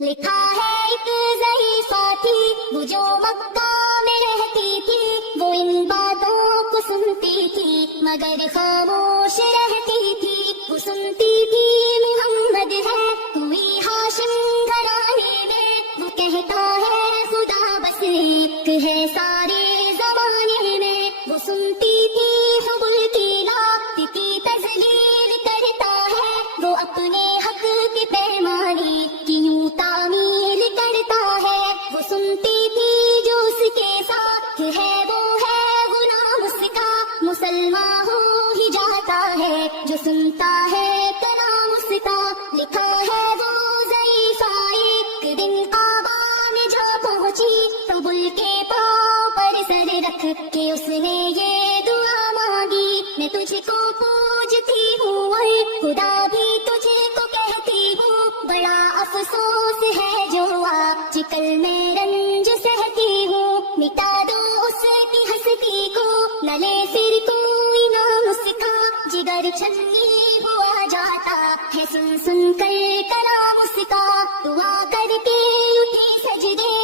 لکھا ہے ایک ضعیفہ تھی وہ جو مکہ میں رہتی تھی، وہ ان باتوں کو سنتی تھی مگر خاموش رہتی تھی۔ وہ سنتی تھی محمد ہے کوئی ہاشم گھرانے میں، وہ کہتا ہے خدا بس ایک ہے سارے زمانے میں۔ وہ سنتی تھی حبل کی لات کی تذلیل کرتا ہے، وہ اپنے حق کے پیمانے کی یوں تعمیل کرتا ہے۔ وہ سنتی تھی جو اس کے ساتھ ہے وہ ہے غلام اس کا، مسلمان ہو ہی جاتا ہے جو سنتا ہے کلام اس کا۔ لکھا ہے وہ ضعیفہ ایک دن کعبہ میں جا پہنچی، حبل کے پاؤں پر سر رکھ کے اس نے یہ دعا مانگی، میں تجھ کو پوجتی ہوں اور خدا بھی تجھ کو کہتی ہوں، بڑا افسوس ہے جو آج کل میں رنج سہتی ہوں۔ مٹا دو اس کی ہستی کو، نہ لے پھر کوئی نام اس کا، جگر چھلنی ہوا جاتا ہے سن سن کر کلام اس کا۔ دعا کر کے اٹھی سجدے